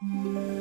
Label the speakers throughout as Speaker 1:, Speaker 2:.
Speaker 1: Música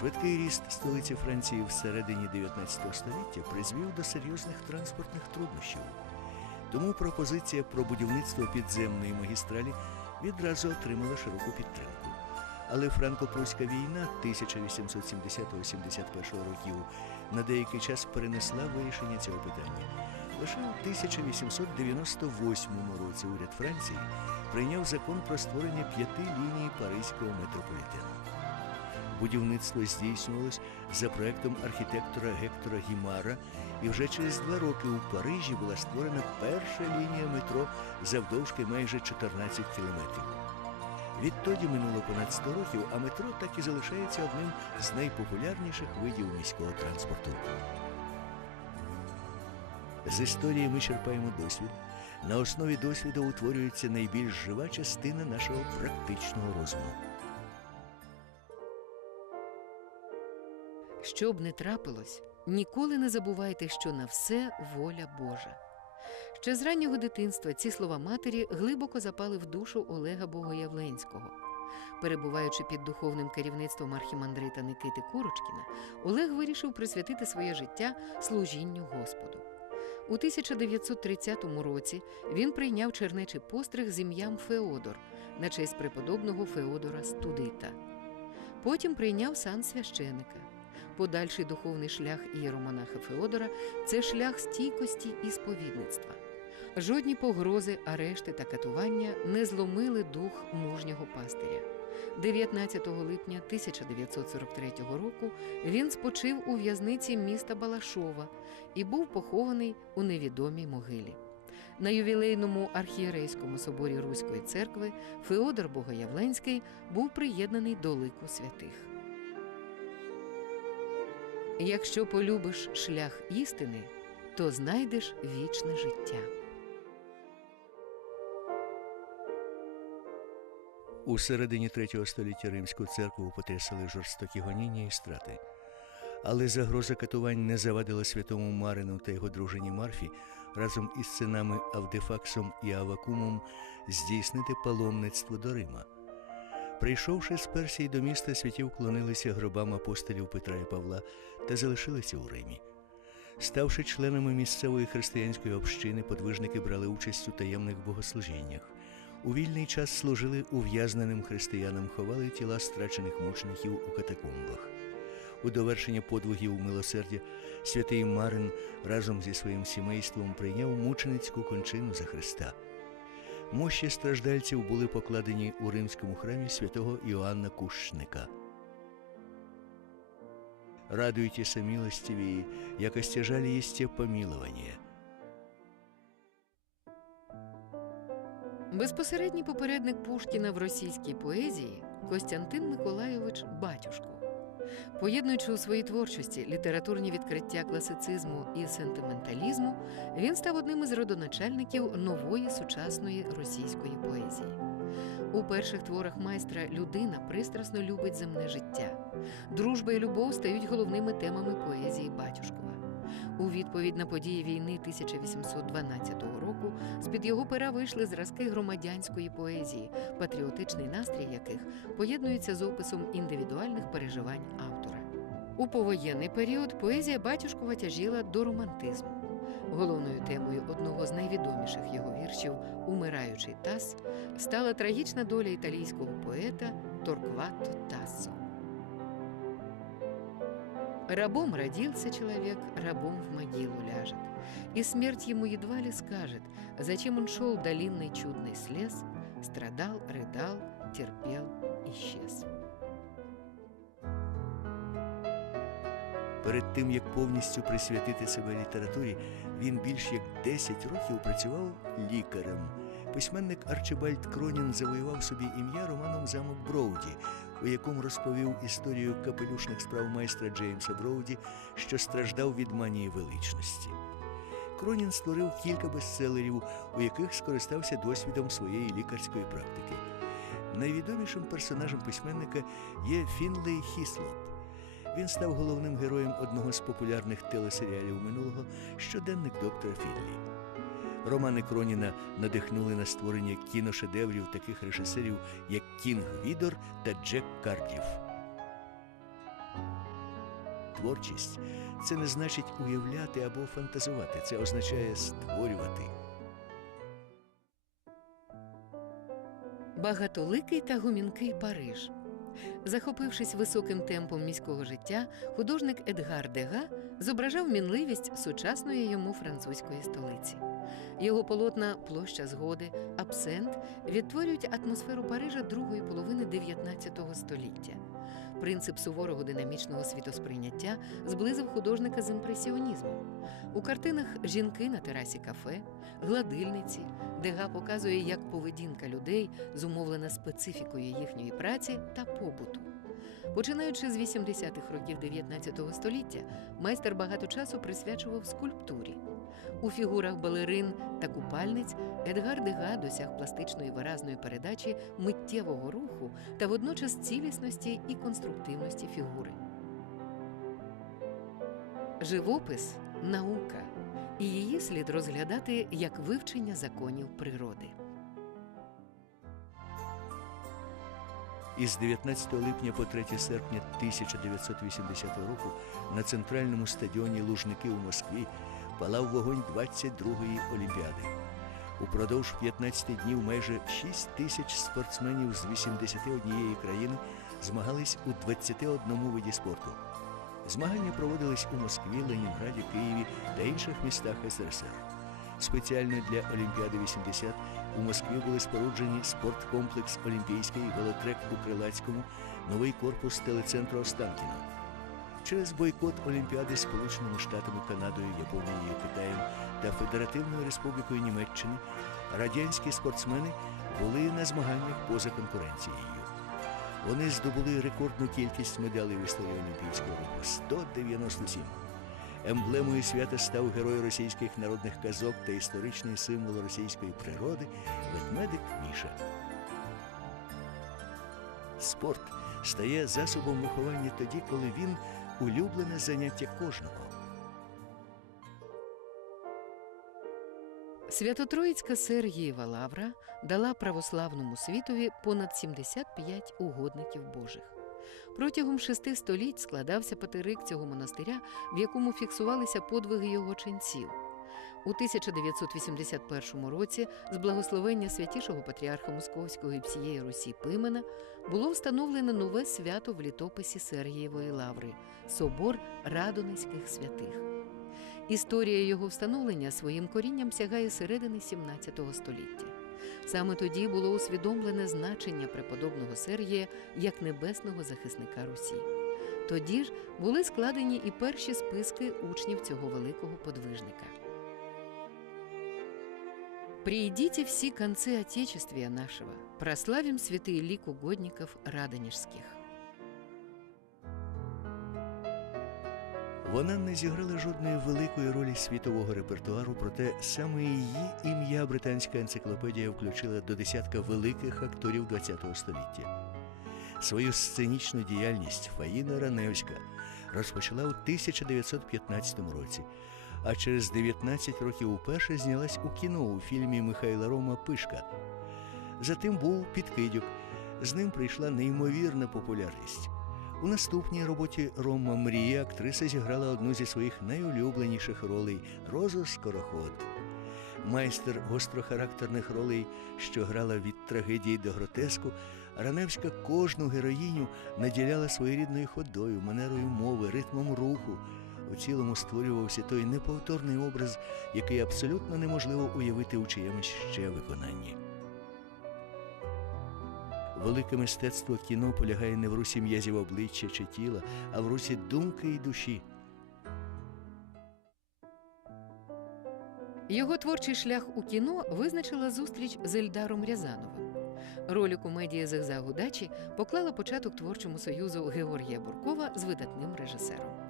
Speaker 1: Швидкий ріст столиці Франції всередині 19 століття призвів до серйозних транспортних труднощів. Тому пропозиція про будівництво підземної магістралі відразу отримала широку підтримку. Але франко-пруська війна 1870-71 років на деякий час перенесла вирішення цього питання. Лише у 1898 році уряд Франції прийняв закон про створення п'яти ліній Паризького метрополітену. Будівництво здійснювалось за проектом архітектора Гектора Гімара, і вже через два роки у Парижі була створена перша лінія метро завдовжки майже 14 кілометрів. Відтоді минуло понад 100 років, а метро так і залишається одним з найпопулярніших видів міського транспорту. З історії ми черпаємо досвід. На основі досвіду утворюється найбільш жива частина нашого практичного розуму.
Speaker 2: Що б не трапилось, ніколи не забувайте, що на все воля Божа. Ще з раннього дитинства ці слова матері глибоко запали в душу Олега Богоявленського. Перебуваючи під духовним керівництвом архімандрита Никити Курочкіна, Олег вирішив присвятити своє життя служінню Господу. У 1930 році він прийняв чернечий постриг з ім'ям Феодор на честь преподобного Феодора Студита. Потім прийняв сан священика. Подальший духовний шлях ієромонаха Феодора це шлях стійкості і сповідництва. Жодні погрози, арешти та катування не зломили дух мужнього пастиря. 19 липня 1943 року він спочив у в'язниці міста Балашова і був похований у невідомій могилі. На ювілейному архієрейському соборі Руської церкви Феодор Богоявленський був приєднаний до лику святих. Якщо полюбиш шлях істини, то знайдеш вічне життя.
Speaker 1: У середині третього століття римську церкву потрясали жорстокі гоніння і страти. Але загроза катувань не завадила святому Марину та його дружині Марфі разом із синами Авдефаксом і Авакумом здійснити паломництво до Рима. Прийшовши з Персії до міста, святі вклонилися гробам апостолів Петра і Павла та залишилися у Римі. Ставши членами місцевої християнської общини, подвижники брали участь у таємних богослужіннях. У вільний час служили ув'язненим християнам, ховали тіла страчених мучеників у катакомбах. У довершення подвигів милосердя святий Марин разом зі своїм сімейством прийняв мученицьку кончину за Христа. Мощі страждальців були покладені у римському храмі святого Іоанна Кущника. Радуйтесь, милостиві, як остяжали єсте помилование.
Speaker 2: Безпосередній попередник Пушкіна в російській поезії Костянтин Миколайович Батюшко. Поєднуючи у своїй творчості літературні відкриття класицизму і сентименталізму, він став одним із родоначальників нової сучасної російської поезії. У перших творах майстра людина пристрасно любить земне життя. Дружба і любов стають головними темами поезії Батюшкова. У відповідь на події війни 1812 року з-під його пера вийшли зразки громадянської поезії, патріотичний настрій яких поєднується з описом індивідуальних переживань автора. У повоєнний період поезія Батюшкова тяжіла до романтизму. Головною темою одного з найвідоміших його віршів Умираючий таз стала трагічна доля італійського поета Торквато Тассо. Рабом родился человек, рабом в могилу ляжет. И смерть ему едва ли скажет, зачем он шел долинный чудный слез, страдал, рыдал, терпел, исчез.
Speaker 1: Перед тим як повністю присвятити себе літературі, він більш як 10 років працював лікарем. Письменник Арчибальд Кронін завоював собі ім'я романом Замок Броуді, у якому розповів історію капелюшних справ майстра Джеймса Броуді, що страждав від манії величності. Кронін створив кілька бестселерів, у яких скористався досвідом своєї лікарської практики. Найвідомішим персонажем письменника є Фінлей Хіслоп. Він став головним героєм одного з популярних телесеріалів минулого щоденник доктора Фінлі. Романи Кроніна надихнули на створення кіношедеврів таких режисерів, як Кінг Відор та Джек Кардів. Творчість це не значить уявляти або фантазувати, це означає створювати.
Speaker 2: Багатоликий та гумінкий Париж. Захопившись високим темпом міського життя, художник Едгар Дега зображав мінливість сучасної йому французької столиці. Його полотна Площа згоди, абсент відтворюють атмосферу Парижа другої половини 19 століття. Принцип суворого динамічного світосприйняття зблизив художника з імпресіонізмом. У картинах жінки на терасі кафе, гладильниці, Дега показує, як поведінка людей зумовлена специфікою їхньої праці та побуту. Починаючи з 80-х років 19 століття, майстер багато часу присвячував скульптурі. У фігурах балерин та купальниць Едгар Дега досяг пластичної виразної передачі миттєвого руху та водночас цілісності і конструктивності фігури. Живопис наука, і її слід розглядати як вивчення законів природи.
Speaker 1: Із 19 липня по 3 серпня 1980 року на центральному стадіоні Лужники у Москві палав вогонь 22-ї Олімпіади. Упродовж 15 днів майже 6 тисяч спортсменів з 81 країни змагались у 21 виді спорту. Змагання проводились у Москві, Ленінграді, Києві та інших містах СРСР. Спеціально для Олімпіади 80 у Москві були споруджені спорткомплекс Олімпійський, велотрек у Крилацькому, новий корпус телецентру Останкіно. Через бойкот Олімпіади Сполученими Штатами, Канадою, Японією, Китаєм та Федеративною Республікою Німеччини радянські спортсмени були на змаганнях поза конкуренцією. Вони здобули рекордну кількість медалей в історії Олімпійського руху 197. Емблемою свята став герой російських народних казок та історичний символ російської природи ведмедик Міша. Спорт стає засобом виховання тоді, коли він улюблене заняття кожного.
Speaker 2: Свято-Троїцька Сергієва лавра дала православному світові понад 75 угодників Божих. Протягом шести століть складався патерик цього монастиря, в якому фіксувалися подвиги його ченців. У 1981 році, з благословення святішого патріарха Московського і всієї Русі Пимена, було встановлено нове свято в літописі Сергієвої лаври собор Радоницьких святих. Історія його встановлення своїм корінням сягає середини 17 століття. Саме тоді було усвідомлене значення преподобного Сергія як небесного захисника Русі. Тоді ж були складені і перші списки учнів цього великого подвижника. Приидите всі концы Отечествия нашего, прославим святый лик угодников радонежских.
Speaker 1: Вона не зіграла жодної великої ролі світового репертуару, проте саме її ім'я британська енциклопедія включила до десятка великих акторів ХХ століття. Свою сценічну діяльність Фаїна Раневська розпочала у 1915 році, а через 19 років уперше знялась у кіно у фільмі Михайла Рома Пишка. Затим був Підкидьок. З ним прийшла неймовірна популярність. У наступній роботі Рома Мрія актриса зіграла одну зі своїх найулюбленіших ролей Розу Скороход. Майстер гострохарактерних ролей, що грала від трагедії до гротеску, Раневська кожну героїню наділяла своєрідною ходою, манерою мови, ритмом руху. У цілому створювався той неповторний образ, який абсолютно неможливо уявити у чиємусь ще виконанні. Велике мистецтво кіно полягає не в русі м'язів обличчя чи тіла, а в русі думки і душі.
Speaker 2: Його творчий шлях у кіно визначила зустріч з Ельдаром Рязановим. Роль у комедії Зигзаг удачі поклала початок творчому союзу Георгія Буркова з видатним режисером.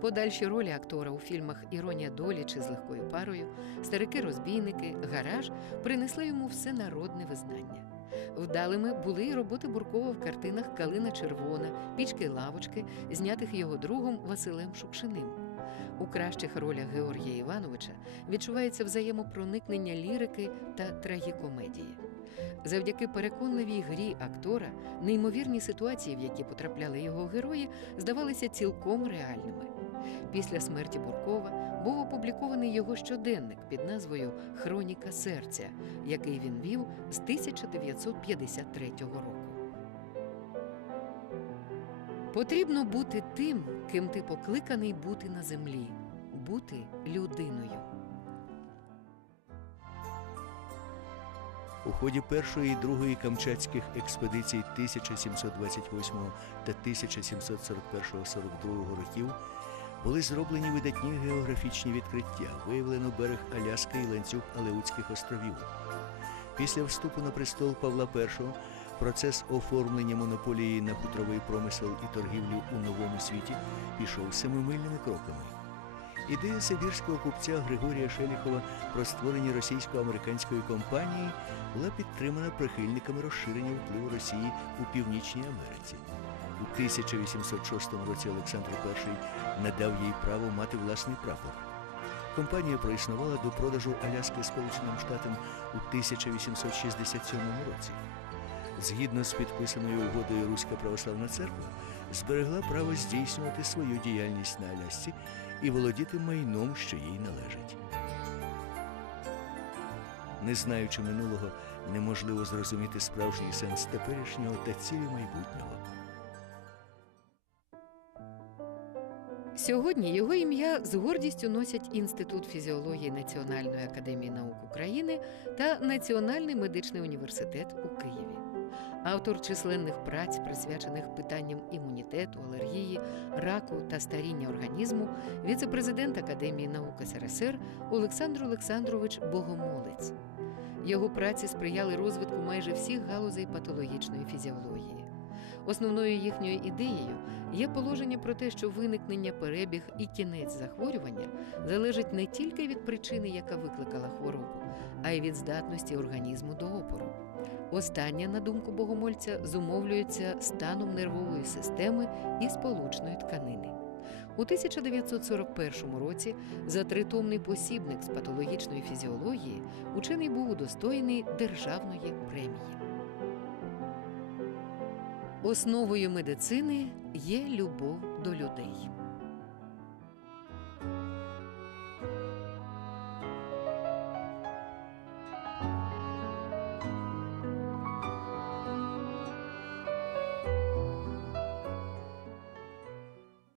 Speaker 2: Подальші ролі актора у фільмах Іронія долі чи з легкою парою, Старики-розбійники, Гараж принесли йому всенародне визнання. Вдалими були й роботи Буркова в картинах Калина Червона, Пічки лавочки, знятих його другом Василем Шукшиним. У кращих ролях Георгія Івановича відчувається взаємопроникнення лірики та трагікомедії. Завдяки переконливій грі актора неймовірні ситуації, в які потрапляли його герої, здавалися цілком реальними. Після смерті Буркова був опублікований його щоденник під назвою Хроніка серця, який він вів з 1953 року. Потрібно бути тим, ким ти покликаний бути на землі, бути людиною.
Speaker 1: У ході першої і другої камчатських експедицій 1728 та 1741-42 років були зроблені видатні географічні відкриття, виявлено берег Аляски і ланцюг Алеутських островів. Після вступу на престол Павла І процес оформлення монополії на хутровий промисел і торгівлю у новому світі пішов семимильними кроками. Ідея сибірського купця Григорія Шеліхова про створення російсько-американської компанії була підтримана прихильниками розширення впливу Росії у Північній Америці. У 1806 році Олександр І надав їй право мати власний прапор. Компанія проіснувала до продажу Аляски Сполученим Штатам у 1867 році. Згідно з підписаною угодою Руська православна церква зберегла право здійснювати свою діяльність на Алясці і володіти майном, що їй належить. Не знаючи минулого, неможливо зрозуміти справжній сенс теперішнього та цілі майбутнього.
Speaker 2: Сьогодні його ім'я з гордістю носять Інститут фізіології Національної академії наук України та Національний медичний університет у Києві. Автор численних праць, присвячених питанням імунітету, алергії, раку та старіння організму, віце-президент Академії наук СРСР Олександр Олександрович Богомолець. Його праці сприяли розвитку майже всіх галузей патологічної фізіології. Основною їхньою ідеєю є положення про те, що виникнення, перебіг і кінець захворювання залежить не тільки від причини, яка викликала хворобу, а й від здатності організму до опору. Остання, на думку богомольця, зумовлюється станом нервової системи і сполучної тканини. У 1941 році за тритомний посібник з патологічної фізіології учений був удостоєний державної премії. Основою медицини є любов до людей.